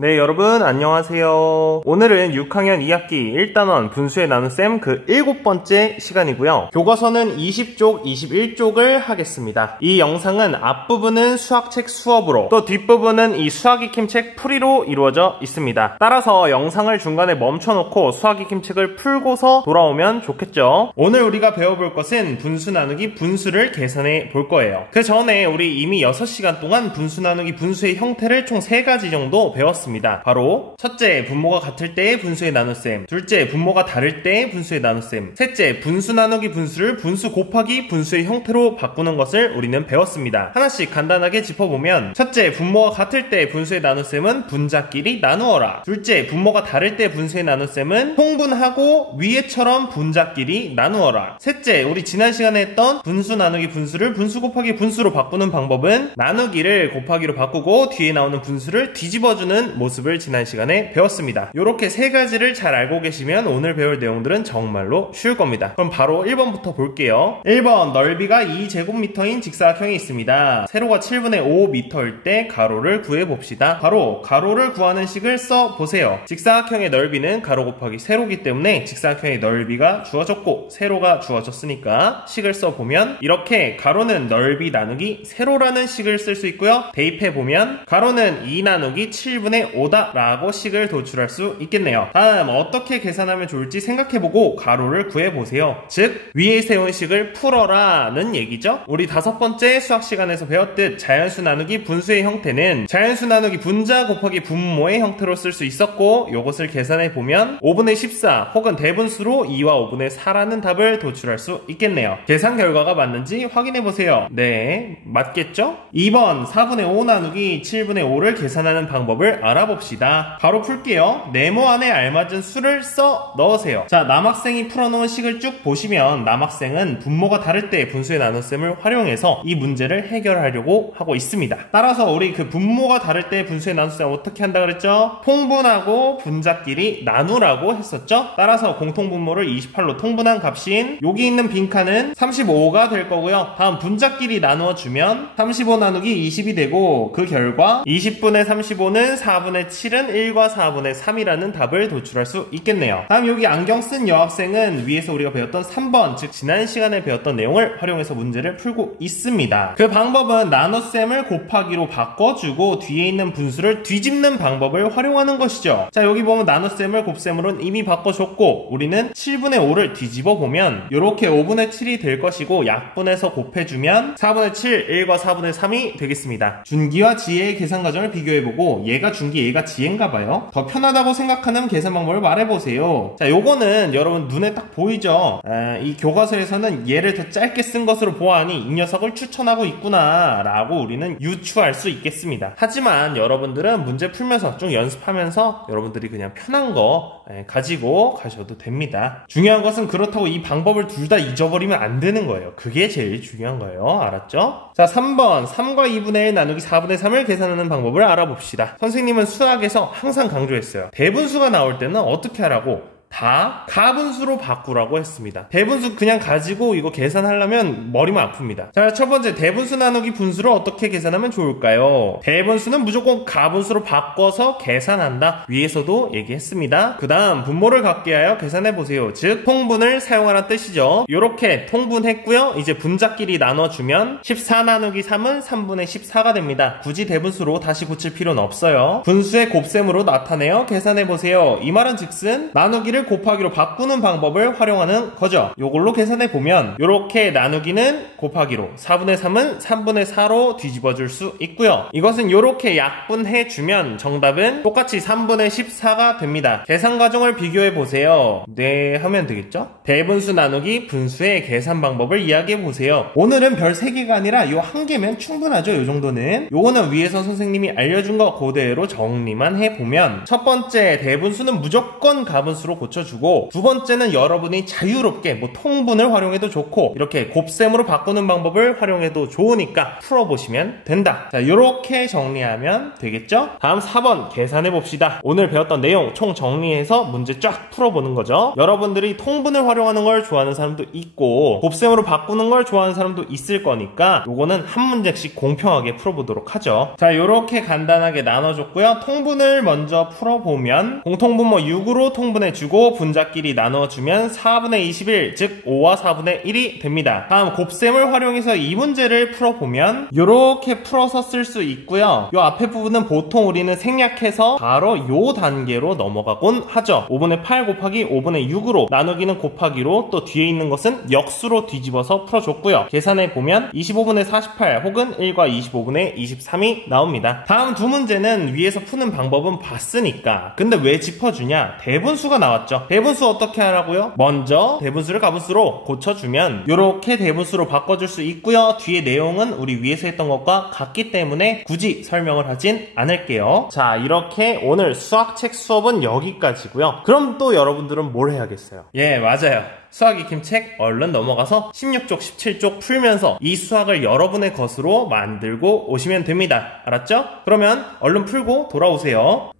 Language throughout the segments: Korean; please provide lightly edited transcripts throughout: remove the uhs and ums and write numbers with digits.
네, 여러분 안녕하세요. 오늘은 6학년 2학기 1단원 분수의 나눗셈 그 7번째 시간이고요. 교과서는 20쪽, 21쪽을 하겠습니다. 이 영상은 앞부분은 수학책 수업으로, 또 뒷부분은 이 수학익힘책 풀이로 이루어져 있습니다. 따라서 영상을 중간에 멈춰놓고 수학익힘책을 풀고서 돌아오면 좋겠죠. 오늘 우리가 배워볼 것은 분수 나누기 분수를 계산해 볼 거예요. 그 전에 우리 이미 6시간 동안 분수 나누기 분수의 형태를 총 3가지 정도 배웠습니다. 바로 첫째, 분모가 같을 때의 분수의 나눗셈. 둘째, 분모가 다를 때의 분수의 나눗셈. 셋째, 분수 나누기 분수를 분수 곱하기 분수의 형태로 바꾸는 것을 우리는 배웠습니다. 하나씩 간단하게 짚어보면, 첫째, 분모가 같을 때의 분수의 나눗셈은 분자끼리 나누어라. 둘째, 분모가 다를 때의 분수의 나눗셈은 통분하고 위에처럼 분자끼리 나누어라. 셋째, 우리 지난 시간에 했던 분수 나누기 분수를 분수 곱하기 분수로 바꾸는 방법은 나누기를 곱하기로 바꾸고 뒤에 나오는 분수를 뒤집어주는 모습을 지난 시간에 배웠습니다. 이렇게 3가지를 잘 알고 계시면 오늘 배울 내용들은 정말로 쉬울 겁니다. 그럼 바로 1번부터 볼게요. 1번, 넓이가 2제곱미터인 직사각형이 있습니다. 세로가 7분의 5m일 때 가로를 구해봅시다. 바로 가로를 구하는 식을 써보세요. 직사각형의 넓이는 가로 곱하기 세로기 때문에 직사각형의 넓이가 주어졌고 세로가 주어졌으니까 식을 써보면 이렇게 가로는 넓이 나누기 세로라는 식을 쓸 수 있고요. 대입해보면 가로는 2 나누기 7분의 5다 라고 식을 도출할 수 있겠네요. 다음, 어떻게 계산하면 좋을지 생각해보고 가로를 구해보세요. 즉, 위에 세운 식을 풀어라 는 얘기죠. 우리 5번째 수학 시간에서 배웠듯 자연수 나누기 분수의 형태는 자연수 나누기 분자 곱하기 분모의 형태로 쓸 수 있었고, 요것을 계산해보면 5분의 14 혹은 대분수로 2와 5분의 4라는 답을 도출할 수 있겠네요. 계산 결과가 맞는지 확인해보세요. 네, 맞겠죠? 2번, 4분의 5 나누기 7분의 5를 계산하는 방법을 알아봅시다. 바로 풀게요. 네모 안에 알맞은 수를 써 넣으세요. 자, 남학생이 풀어놓은 식을 쭉 보시면 남학생은 분모가 다를 때 분수의 나눗셈을 활용해서 이 문제를 해결하려고 하고 있습니다. 따라서 우리 그 분모가 다를 때 분수의 나눗셈 어떻게 한다 그랬죠? 통분하고 분자끼리 나누라고 했었죠? 따라서 공통분모를 28로 통분한 값인 여기 있는 빈칸은 35가 될 거고요. 다음 분자끼리 나누어주면 35 나누기 20이 되고, 그 결과 20분의 35는 4분의 7은 1과 4분의 3이라는 답을 도출할 수 있겠네요. 다음, 여기 안경 쓴 여학생은 위에서 우리가 배웠던 3번, 즉 지난 시간에 배웠던 내용을 활용해서 문제를 풀고 있습니다. 그 방법은 나눗셈을 곱하기로 바꿔주고 뒤에 있는 분수를 뒤집는 방법을 활용하는 것이죠. 자, 여기 보면 나눗셈을 곱셈으로는 이미 바꿔줬고, 우리는 7분의 5를 뒤집어 보면 이렇게 5분의 7이 될 것이고, 약분해서 곱해주면 4분의 7, 1과 4분의 3이 되겠습니다. 준기와 지혜의 계산 과정을 비교해보고 얘가 준기, 얘가 지혜인가봐요. 더 편하다고 생각하는 계산 방법을 말해보세요. 자, 요거는 여러분 눈에 딱 보이죠? 이 교과서에서는 얘를 더 짧게 쓴 것으로 보아하니 이 녀석을 추천하고 있구나 라고 우리는 유추할 수 있겠습니다. 하지만 여러분들은 문제 풀면서 좀 연습하면서 여러분들이 그냥 편한 거 가지고 가셔도 됩니다. 중요한 것은 그렇다고 이 방법을 둘 다 잊어버리면 안 되는 거예요. 그게 제일 중요한 거예요. 알았죠? 자, 3번, 3과 2분의 1 나누기 4분의 3을 계산하는 방법을 알아봅시다. 선생님은 수학에서 항상 강조했어요. 대분수가 나올 때는 어떻게 하라고? 다 가분수로 바꾸라고 했습니다. 대분수 그냥 가지고 이거 계산하려면 머리만 아픕니다. 자, 첫 번째, 대분수 나누기 분수를 어떻게 계산하면 좋을까요? 대분수는 무조건 가분수로 바꿔서 계산한다. 위에서도 얘기했습니다. 그 다음, 분모를 갖게 하여 계산해보세요. 즉, 통분을 사용하라는 뜻이죠. 요렇게 통분했고요. 이제 분자끼리 나눠주면 14 나누기 3은 3분의 14가 됩니다. 굳이 대분수로 다시 고칠 필요는 없어요. 분수의 곱셈으로 나타내어 계산해보세요. 이 말은 즉슨 나누기를 곱하기로 바꾸는 방법을 활용하는 거죠. 요걸로 계산해보면 요렇게 나누기는 곱하기로 4분의 3은 3분의 4로 뒤집어줄 수 있고요. 이것은 요렇게 약분해주면 정답은 똑같이 3분의 14가 됩니다. 계산 과정을 비교해보세요. 네, 하면 되겠죠? 대분수 나누기 분수의 계산 방법을 이야기해보세요. 오늘은 별 3개가 아니라 요 1개면 충분하죠. 요 정도는. 요거는 위에서 선생님이 알려준 거 그대로 정리만 해보면, 첫 번째, 대분수는 무조건 가분수로 고쳐 고쳐주고, 두 번째는 여러분이 자유롭게 뭐 통분을 활용해도 좋고 이렇게 곱셈으로 바꾸는 방법을 활용해도 좋으니까 풀어보시면 된다. 자, 이렇게 정리하면 되겠죠? 다음 4번 계산해 봅시다. 오늘 배웠던 내용 총 정리해서 문제 쫙 풀어보는 거죠. 여러분들이 통분을 활용하는 걸 좋아하는 사람도 있고 곱셈으로 바꾸는 걸 좋아하는 사람도 있을 거니까 요거는 한 문제씩 공평하게 풀어보도록 하죠. 자, 요렇게 간단하게 나눠줬고요. 통분을 먼저 풀어보면 공통분모 6으로 통분해주고 분자끼리 나눠주면 4분의 21, 즉 5와 4분의 1이 됩니다. 다음 곱셈을 활용해서 이 문제를 풀어보면 요렇게 풀어서 쓸 수 있고요. 요 앞에 부분은 보통 우리는 생략해서 바로 요 단계로 넘어가곤 하죠. 5분의 8 곱하기 5분의 6으로 나누기는 곱하기로, 또 뒤에 있는 것은 역수로 뒤집어서 풀어줬고요. 계산해보면 25분의 48 혹은 1과 25분의 23이 나옵니다. 다음 두 문제는 위에서 푸는 방법은 봤으니까, 근데 왜 짚어주냐? 대분수가 나왔죠. 대분수 어떻게 하라고요? 먼저 대분수를 가분수로 고쳐주면 요렇게 대분수로 바꿔줄 수 있고요. 뒤에 내용은 우리 위에서 했던 것과 같기 때문에 굳이 설명을 하진 않을게요. 자, 이렇게 오늘 수학책 수업은 여기까지고요. 그럼 또 여러분들은 뭘 해야겠어요? 예, 맞아요. 수학 익힘책 얼른 넘어가서 16쪽, 17쪽 풀면서 이 수학을 여러분의 것으로 만들고 오시면 됩니다. 알았죠? 그러면 얼른 풀고 돌아오세요.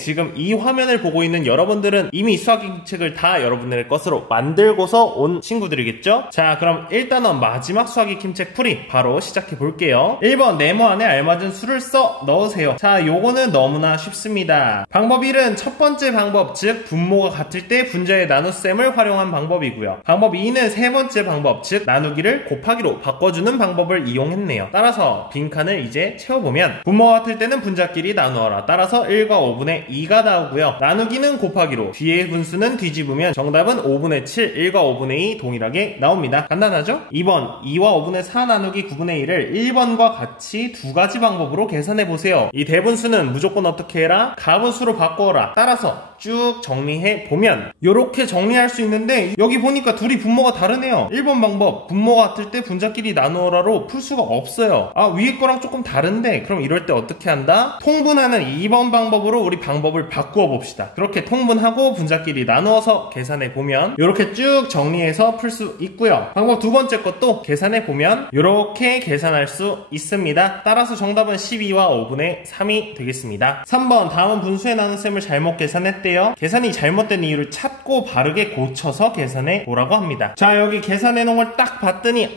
지금 이 화면을 보고 있는 여러분들은 이미 수학 익힘책을 다 여러분들의 것으로 만들고서 온 친구들이겠죠? 자, 그럼 일단은 마지막 수학 익힘책 풀이 바로 시작해 볼게요. 1번 네모 안에 알맞은 수를 써 넣으세요. 자, 요거는 너무나 쉽습니다. 방법 1은 첫 번째 방법, 즉 분모가 같을 때 분자의 나눗셈을 활용한 방법이고요. 방법 2는 세 번째 방법, 즉 나누기를 곱하기로 바꿔주는 방법을 이용했네요. 따라서 빈칸을 이제 채워보면 분모가 같을 때는 분자끼리 나누어라. 따라서 1과 5분의 2가 나오고요. 나누기는 곱하기로, 뒤에 분수는 뒤집으면 정답은 5분의 7, 1과 5분의 2 동일하게 나옵니다. 간단하죠? 2번 2와 5분의 4 나누기 9분의 1을 1번과 같이 두 가지 방법으로 계산해보세요. 이 대분수는 무조건 어떻게 해라? 가분수로 바꿔라. 따라서 쭉 정리해보면 요렇게 정리할 수 있는데, 여기 보니까 둘이 분모가 다르네요. 1번 방법 분모가 같을 때 분자끼리 나누어라로 풀 수가 없어요. 아, 위에 거랑 조금 다른데, 그럼 이럴 때 어떻게 한다? 통분하는 2번 방법으로 우리 방법을 바꾸어 봅시다. 그렇게 통분하고 분자끼리 나누어서 계산해보면 이렇게 쭉 정리해서 풀 수 있고요. 방법 두 번째 것도 계산해보면 이렇게 계산할 수 있습니다. 따라서 정답은 12와 5분의 3이 되겠습니다. 3번 다음은 분수의 나눗셈을 잘못 계산했대요. 계산이 잘못된 이유를 찾고 바르게 고쳐서 계산해 보라고 합니다. 자, 여기 계산해 놓은 걸 딱 봤더니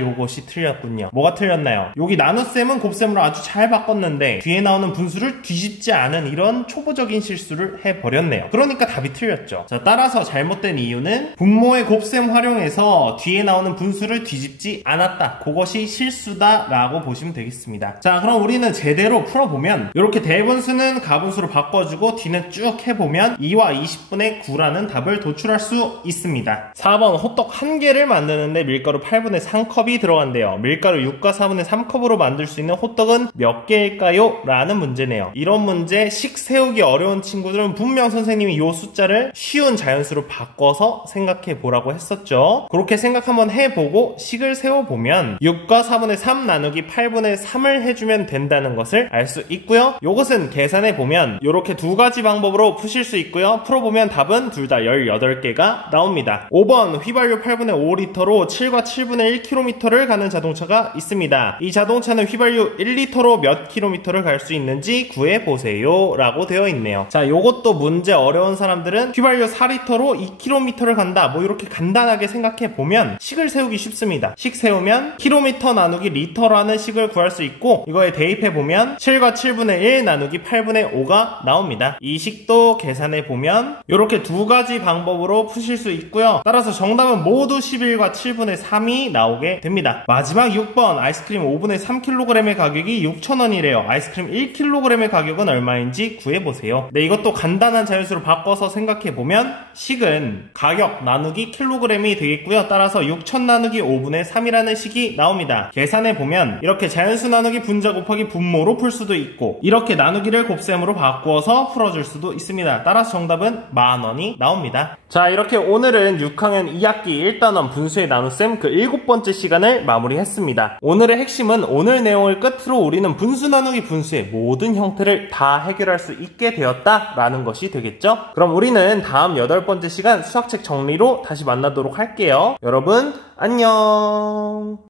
요것이 틀렸군요. 뭐가 틀렸나요? 여기 나눗셈은 곱셈으로 아주 잘 바꿨는데 뒤에 나오는 분수를 뒤집지 않은 이런 초보적인 실수를 해버렸네요. 그러니까 답이 틀렸죠. 자, 따라서 잘못된 이유는 분모의 곱셈 활용해서 뒤에 나오는 분수를 뒤집지 않았다. 그것이 실수다 라고 보시면 되겠습니다. 자, 그럼 우리는 제대로 풀어보면 이렇게 대분수는 가분수로 바꿔주고 뒤는 쭉 해보면 2와 20분의 9라는 답을 도출할 수 있습니다. 4번 호떡 1개를 만드는데 밀가루 8분의 3컵이 들어간대요. 밀가루 6과 4분의 3컵으로 만들 수 있는 호떡은 몇 개일까요? 라는 문제네요. 이런 문제 세우기 어려운 친구들은 분명 선생님이 이 숫자를 쉬운 자연수로 바꿔서 생각해 보라고 했었죠. 그렇게 생각 한번 해보고 식을 세워보면 6과 4분의 3 나누기 8분의 3을 해주면 된다는 것을 알 수 있고요. 이것은 계산해 보면 이렇게 두 가지 방법으로 푸실 수 있고요. 풀어보면 답은 둘 다 18개가 나옵니다. 5번 휘발유 8분의 5리터로 7과 7분의 1km를 가는 자동차가 있습니다. 이 자동차는 휘발유 1리터로 몇 킬로미터를 갈 수 있는지 구해보세요 라고 되어 있네요. 자, 요것도 문제 어려운 사람들은 휘발유 4리터로 2km를 간다, 뭐 이렇게 간단하게 생각해 보면 식을 세우기 쉽습니다. 식 세우면 킬로미터 나누기 리터라는 식을 구할 수 있고, 이거에 대입해 보면 7과 7분의 1 나누기 8분의 5가 나옵니다. 이 식도 계산해 보면 이렇게 두 가지 방법으로 푸실 수 있고요. 따라서 정답은 모두 11과 7분의 3이 나오게 됩니다. 마지막 6번 아이스크림 5분의 3kg의 가격이 6,000원이래요. 아이스크림 1kg의 가격은 얼마인지 구해보세요. 네, 이것도 간단한 자연수로 바꿔서 생각해보면 식은 가격 나누기 킬로그램이 되겠고요. 따라서 6,000 나누기 5분의 3이라는 식이 나옵니다. 계산해보면 이렇게 자연수 나누기 분자 곱하기 분모로 풀 수도 있고, 이렇게 나누기를 곱셈으로 바꾸어서 풀어줄 수도 있습니다. 따라서 정답은 10,000원이 나옵니다. 자, 이렇게 오늘은 6학년 2학기 1단원 분수의 나눗셈 그 7번째 시간을 마무리했습니다. 오늘의 핵심은 오늘 내용을 끝으로 우리는 분수 나누기 분수의 모든 형태를 다 해결할 수 있게 되었다라는 것이 되겠죠? 그럼 우리는 다음 8번째 시간 수학책 정리로 다시 만나도록 할게요. 여러분, 안녕!